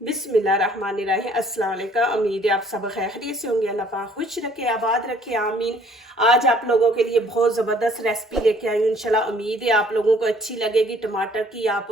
बिस्मिल्लाहिर्रहमानिर्रहीम। अस्सलाम वालेकुम। उम्मीद है आप सब खैरियत से होंगे। अल्लाह पाक खुश रखे, आबाद रखे, आमीन। आज आप लोगों के लिए बहुत ज़बरदस्त रेसिपी लेके आई हूँ। इंशाल्लाह उम्मीद है आप लोगों को अच्छी लगेगी। टमाटर की आप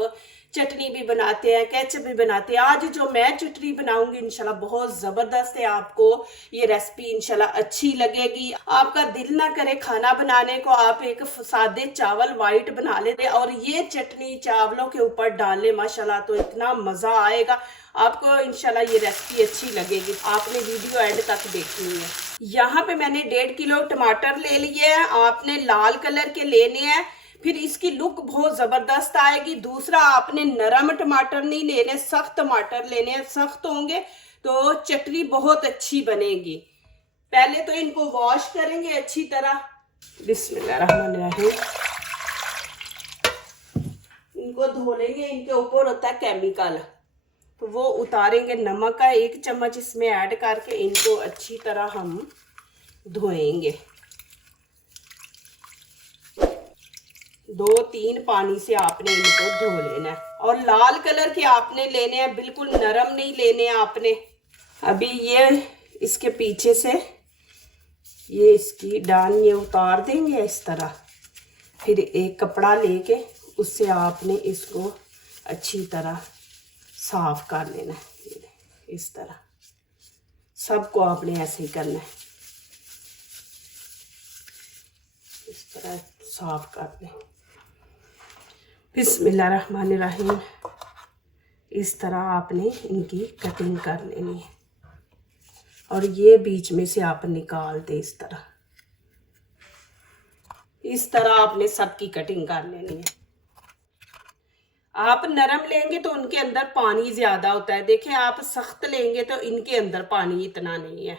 चटनी भी बनाते हैं, केचप भी बनाते हैं। आज जो मैं चटनी बनाऊंगी इंशाल्लाह बहुत ज़बरदस्त है। आपको ये रेसिपी इंशाल्लाह अच्छी लगेगी। आपका दिल ना करे खाना बनाने को, आप एक सादे चावल वाइट बना लेते और ये चटनी चावलों के ऊपर डाल ले माशाल्लाह, तो इतना मज़ा आएगा। आपको इंशाल्लाह ये रेसिपी अच्छी लगेगी। आपने वीडियो एंड तक देखनी है। यहाँ पे मैंने 1.5 किलो टमाटर ले लिए हैं। आपने लाल कलर के लेने हैं, फिर इसकी लुक बहुत ज़बरदस्त आएगी। दूसरा, आपने नरम टमाटर नहीं लेने, सख्त टमाटर लेने हैं। सख्त होंगे तो चटनी बहुत अच्छी बनेगी। पहले तो इनको वॉश करेंगे अच्छी तरह। बिस्मिल्लाहिर्रहमानिर्रहीम। इनको धो लेंगे, इनके ऊपर होता है केमिकल, तो वो उतारेंगे। नमक का 1 चम्मच इसमें ऐड करके इनको अच्छी तरह हम धोएंगे। 2-3 पानी से आपने इनको धो लेना है। और लाल कलर के आपने लेने हैं, बिल्कुल नरम नहीं लेने हैं आपने। अभी ये इसके पीछे से ये इसकी डान ये उतार देंगे इस तरह। फिर एक कपड़ा लेके उससे आपने इसको अच्छी तरह साफ कर लेना है। इस तरह सबको आपने ऐसे ही करना है, इस तरह साफ कर लें। बिस्मिल्लाहिर्रहमानिर्रहीम। इस तरह आपने इनकी कटिंग कर लेनी है और ये बीच में से आप निकाल दे। इस तरह आपने सबकी कटिंग कर लेनी है। आप नरम लेंगे तो उनके अंदर पानी ज्यादा होता है। देखें, आप सख्त लेंगे तो इनके अंदर पानी इतना नहीं है।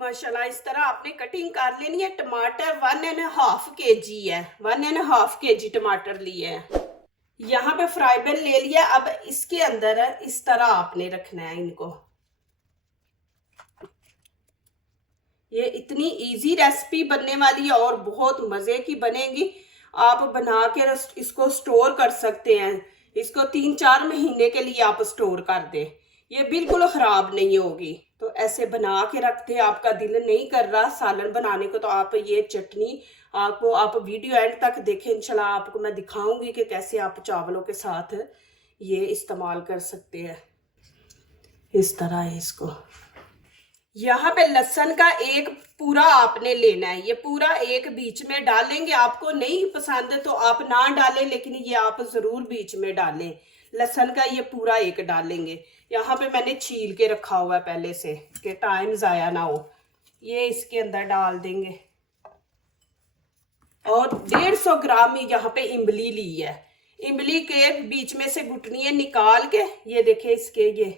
माशाल्लाह इस तरह आपने कटिंग कर लेनी है। टमाटर 1.5 kg है, 1.5 kg टमाटर लिए हैं। यहाँ पे फ्राई पैन ले लिया। अब इसके अंदर इस तरह आपने रखना है इनको। ये इतनी इजी रेसिपी बनने वाली है और बहुत मजे की बनेगी। आप बना के इसको स्टोर कर सकते हैं। इसको 3-4 महीने के लिए आप स्टोर कर दें, ये बिल्कुल खराब नहीं होगी। तो ऐसे बना के रखते हैं, आपका दिल नहीं कर रहा सालन बनाने को, तो आप ये चटनी आपको आप वीडियो एंड तक देखें। इंशाल्लाह आपको मैं दिखाऊंगी कि कैसे आप चावलों के साथ ये इस्तेमाल कर सकते हैं। इस तरह इसको यहाँ पे लहसुन का एक पूरा आपने लेना है। ये पूरा एक बीच में डालेंगे। आपको नहीं पसंद तो आप ना डालें, लेकिन ये आप जरूर बीच में डालें। लहसुन का ये पूरा एक डालेंगे। यहाँ पे मैंने छील के रखा हुआ है पहले से कि टाइम ज़ाया ना हो। ये इसके अंदर डाल देंगे। और 150 ग्राम यहाँ पे इमली ली है। इमली के बीच में से गुठलियाँ निकाल के ये देखे इसके ये,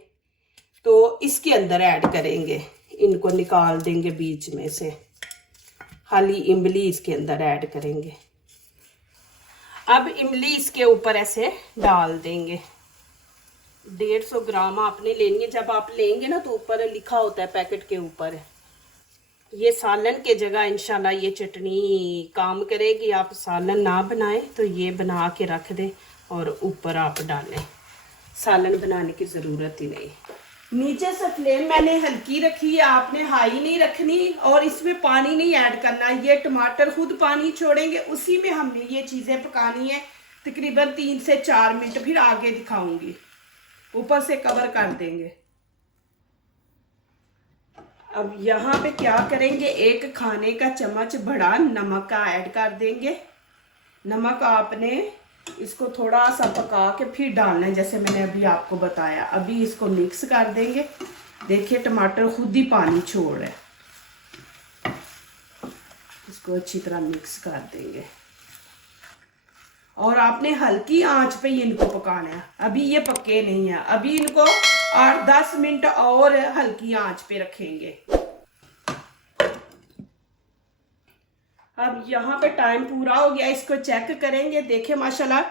तो इसके अंदर ऐड करेंगे। इनको निकाल देंगे बीच में से, खाली इमली इसके अंदर ऐड करेंगे। अब इमली इसके ऊपर ऐसे डाल देंगे। 150 ग्राम आपने लेनी है। जब आप लेंगे ना तो ऊपर लिखा होता है पैकेट के ऊपर। ये सालन के जगह इंशाल्लाह ये चटनी काम करेगी। आप सालन ना बनाएं तो ये बना के रख दें और ऊपर आप डालें। सालन बनाने की ज़रूरत ही नहीं। नीचे से फ्लेम मैंने हल्की रखी है, आपने हाई नहीं रखनी और इसमें पानी नहीं ऐड करना। ये टमाटर खुद पानी छोड़ेंगे, उसी में हमने ये चीज़ें पकानी है तकरीबन 3 से 4 मिनट। फिर आगे दिखाऊंगी। ऊपर से कवर कर देंगे। अब यहाँ पे क्या करेंगे, 1 खाने का चम्मच बड़ा नमक का ऐड कर देंगे। नमक आपने इसको थोड़ा सा पका के फिर डालना है, जैसे मैंने अभी आपको बताया। अभी इसको मिक्स कर देंगे। देखिए टमाटर खुद ही पानी छोड़ रहा है। इसको अच्छी तरह मिक्स कर देंगे और आपने हल्की आंच पे इनको पकाना है। अभी ये पके नहीं है, अभी इनको 8-10 मिनट और हल्की आंच पे रखेंगे। अब यहाँ पे टाइम पूरा हो गया, इसको चेक करेंगे। देखें माशाल्लाह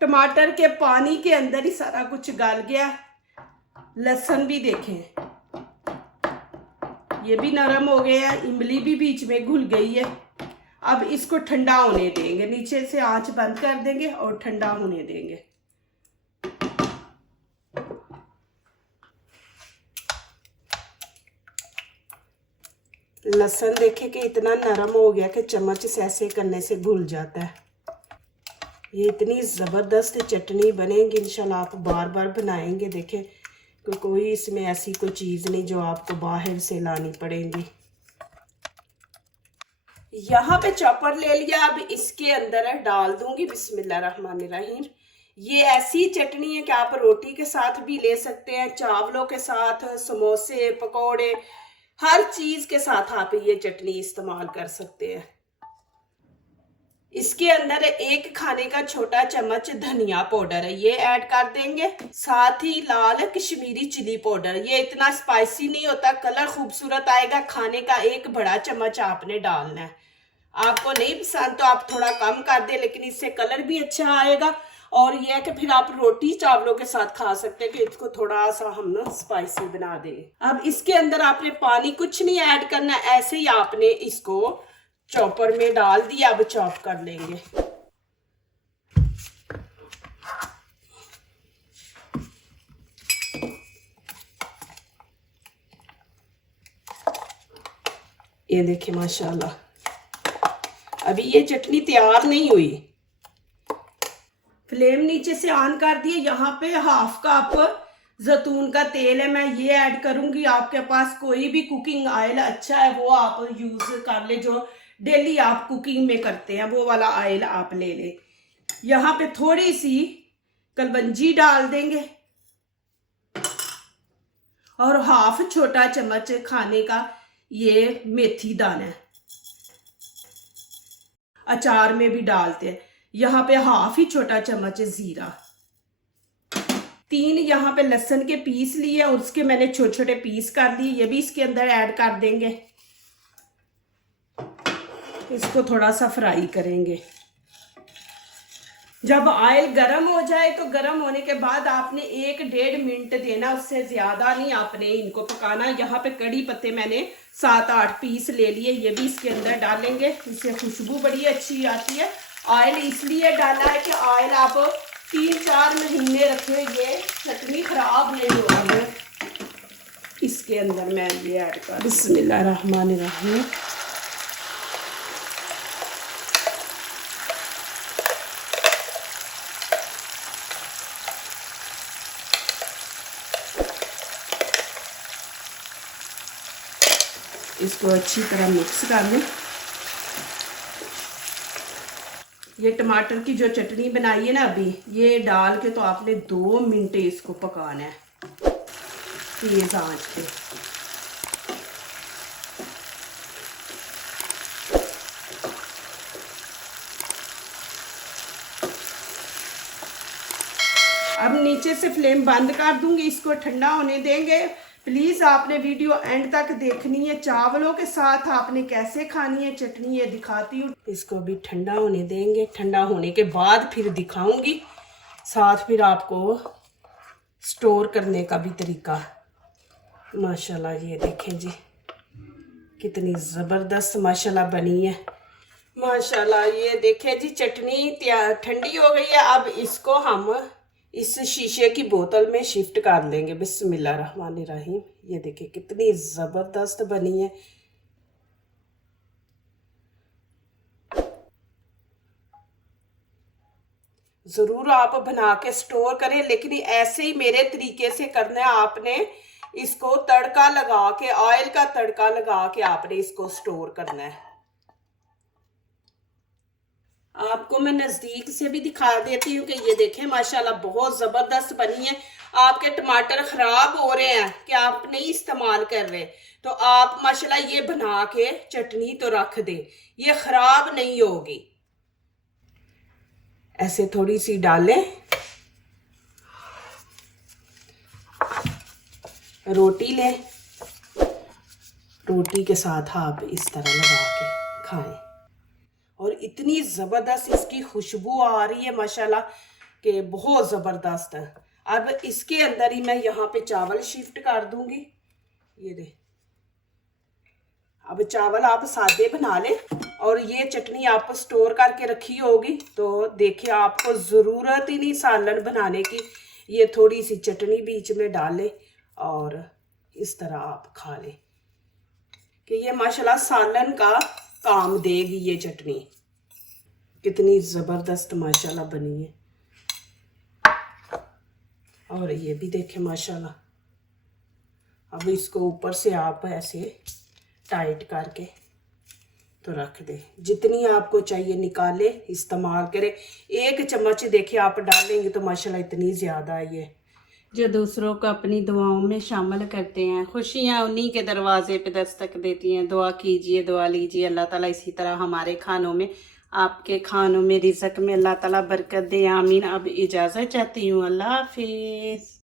टमाटर के पानी के अंदर ही सारा कुछ गल गया। लहसुन भी देखें ये भी नरम हो गए हैं, इमली भी बीच में घुल गई है। अब इसको ठंडा होने देंगे। नीचे से आंच बंद कर देंगे और ठंडा होने देंगे। लहसुन देखे कि इतना नरम हो गया कि चम्मच से ऐसे करने से घुल जाता है। ये इतनी ज़बरदस्त चटनी बनेगी इंशाल्लाह, आप बार बार बनाएंगे। देखें कोई इसमें ऐसी कोई चीज़ नहीं जो आपको बाहर से लानी पड़ेगी। यहाँ पे चॉपर ले लिया, अब इसके अंदर डाल दूंगी बिस्मिल्लाहिर्रहमानिर्रहीम। ये ऐसी चटनी है कि आप रोटी के साथ भी ले सकते हैं, चावलों के साथ, समोसे, पकोड़े, हर चीज के साथ आप ये चटनी इस्तेमाल कर सकते हैं। इसके अंदर 1 खाने का छोटा चम्मच धनिया पाउडर है, ये ऐड कर देंगे। साथ ही लाल कश्मीरी चिली पाउडर, ये इतना स्पाइसी नहीं होता, कलर खूबसूरत आएगा। खाने का 1 बड़ा चम्मच आपने डालना है। आपको नहीं पसंद तो आप थोड़ा कम कर दे, लेकिन इससे कलर भी अच्छा आएगा। और यह है कि फिर आप रोटी चावलों के साथ खा सकते हैं कि इसको थोड़ा सा हम ना स्पाइसी बना दें। अब इसके अंदर आपने पानी कुछ नहीं ऐड करना, ऐसे ही आपने इसको चॉपर में डाल दिया। अब चॉप कर लेंगे। ये देखिए माशाल्लाह, अभी ये चटनी तैयार नहीं हुई। फ्लेम नीचे से ऑन कर दिए। यहाँ पे 1/2 कप जैतून का तेल है, मैं ये ऐड करूंगी। आपके पास कोई भी कुकिंग ऑयल अच्छा है वो आप यूज कर ले, जो डेली आप कुकिंग में करते हैं वो वाला ऑयल आप ले ले। यहाँ पे थोड़ी सी कलवंजी डाल देंगे और 1/2 छोटा चम्मच खाने का ये मेथी दाना है, अचार में भी डालते हैं। यहाँ पे 1/2 ही छोटा चम्मच जीरा। 3 यहाँ पे लहसुन के पीस लिए और उसके मैंने छोटे छोटे पीस कर दिए, ये भी इसके अंदर ऐड कर देंगे। इसको थोड़ा सा फ्राई करेंगे। जब ऑयल गर्म हो जाए तो गर्म होने के बाद आपने 1-1.5 मिनट देना, उससे ज्यादा नहीं आपने इनको पकाना। यहाँ पे कड़ी पत्ते मैंने 7-8 पीस ले लिए, ये भी इसके अंदर डालेंगे, इससे खुशबू बड़ी अच्छी आती है। ऑयल इसलिए डाला है कि ऑयल आप 3-4 महीने रखें, ये चटनी खराब नहीं होती है। इसके अंदर मैं ये ऐड कर बिस्मिल्लाहिर्रहमानिर्रहीम। इसको अच्छी तरह मिक्स कर लें। ये टमाटर की जो चटनी बनाई है ना अभी, ये डाल के तो आपने 2 मिनट इसको पकाना है तेज आंच पे। अब नीचे से फ्लेम बंद कर दूंगी, इसको ठंडा होने देंगे। प्लीज़ आपने वीडियो एंड तक देखनी है। चावलों के साथ आपने कैसे खानी है चटनी ये दिखाती हूँ। इसको अभी ठंडा होने देंगे, ठंडा होने के बाद फिर दिखाऊंगी, साथ फिर आपको स्टोर करने का भी तरीका। माशाल्लाह ये देखें जी कितनी ज़बरदस्त माशाल्लाह बनी है। माशाल्लाह ये देखें जी चटनी ठंडी हो गई है। अब इसको हम इस शीशे की बोतल में शिफ्ट कर लेंगे बिस्मिल्लाहिर्रहमानिर्रहीम। ये देखिए कितनी ज़बरदस्त बनी है। ज़रूर आप बना के स्टोर करें, लेकिन ऐसे ही मेरे तरीके से करना है। आपने इसको तड़का लगा के, ऑयल का तड़का लगा के आपने इसको स्टोर करना है। आपको मैं नज़दीक से भी दिखा देती हूँ कि ये देखें माशाल्लाह बहुत ज़बरदस्त बनी है। आपके टमाटर ख़राब हो रहे हैं कि आप नहीं इस्तेमाल कर रहे, तो आप माशाल्लाह ये बना के चटनी तो रख दे, ये ख़राब नहीं होगी। ऐसे थोड़ी सी डालें, रोटी लें, रोटी के साथ आप इस तरह लगा के खाएं। और इतनी ज़बरदस्त इसकी खुशबू आ रही है माशाल्लाह कि बहुत ज़बरदस्त है। अब इसके अंदर ही मैं यहाँ पे चावल शिफ्ट कर दूंगी। ये दे, अब चावल आप सादे बना लें और ये चटनी आप स्टोर करके रखी होगी, तो देखिए आपको ज़रूरत ही नहीं सालन बनाने की। ये थोड़ी सी चटनी बीच में डालें और इस तरह आप खा लें कि ये माशाल्लाह सालन का काम देगी ये चटनी। कितनी ज़बरदस्त माशाल्लाह बनी है। और ये भी देखें माशाल्लाह। अब इसको ऊपर से आप ऐसे टाइट करके तो रख दे, जितनी आपको चाहिए निकाले इस्तेमाल करें। 1 चम्मच देखिए आप डालेंगे तो माशाल्लाह इतनी ज़्यादा ये। जो दूसरों को अपनी दुआओं में शामिल करते हैं, खुशियाँ उन्हीं के दरवाजे पे दस्तक देती हैं। दुआ कीजिए, दुआ लीजिए, अल्लाह ताला इसी तरह हमारे खानों में, आपके खानों में, रिज़्क़ में अल्लाह ताला बरकत दे। आमीन। अब इजाज़त चाहती हूँ, अल्लाह हाफिज़।